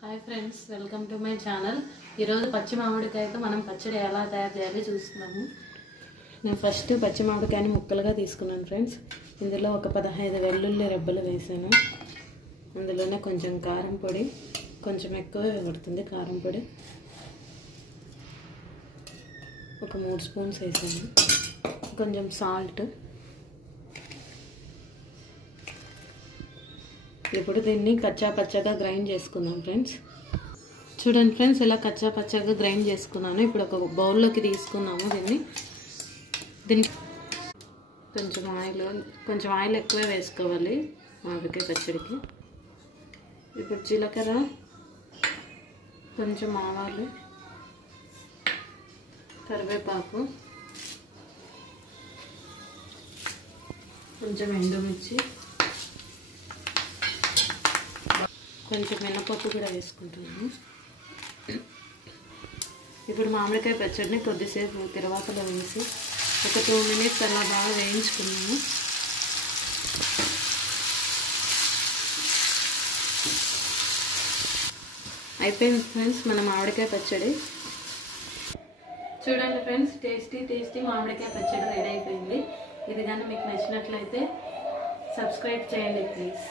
Hi friends, welcome to my channel. ఈరోజు పచ్చి మామిడికాయతో మనం పచ్చడి ఎలా తయారు చేయాలో చూస్తున్నాము. నేను ఫస్ట్ పచ్చి మామిడికాయని ముక్కలుగా తీసుకున్నాను ఫ్రెండ్స్. ఇందులో ఒక 15 వెల్లుల్లి రెబ్బలు వేసాను. అందులోనే కొంచెం కారం పొడి, కొంచెం ఎక్కువ పడుతుంది కారం పొడి, ఒక 3 స్పూన్స్ వేసాను. కొంచెం సాల్ట్. ఇప్పుడు దీన్ని కచ్చా పచ్చగా గ్రైండ్ చేసుకుందాం ఫ్రెండ్స్. చూడండి ఫ్రెండ్స్, ఇలా కచ్చా పచ్చగా గ్రైండ్ చేసుకున్నాను. ఇప్పుడు ఒక బౌల్లోకి తీసుకున్నాము దీన్ని కొంచెం ఆయిల్ ఎక్కువ వేసుకోవాలి మామిడికాయ పచ్చడికి. ఇప్పుడు జీలకర్ర, కొంచెం ఆవాలు, కరివేపాకు, కొంచెం ఎండుమిర్చి, కొంచెం మినపప్పు కూడా వేసుకుంటున్నాను. ఇప్పుడు మామిడికాయ పచ్చడిని కొద్దిసేపు తిరవాతలో వేసి ఒక 2 మినిట్స్ అలా బాగా వేయించుకున్నాము. అయిపోయింది ఫ్రెండ్స్ మన మామిడికాయ పచ్చడి. చూడండి ఫ్రెండ్స్, టేస్టీ మామిడికాయ పచ్చడి రెడీ అయిపోయింది. ఇది కానీ మీకు నచ్చినట్లయితే సబ్స్క్రైబ్ చేయండి ప్లీజ్.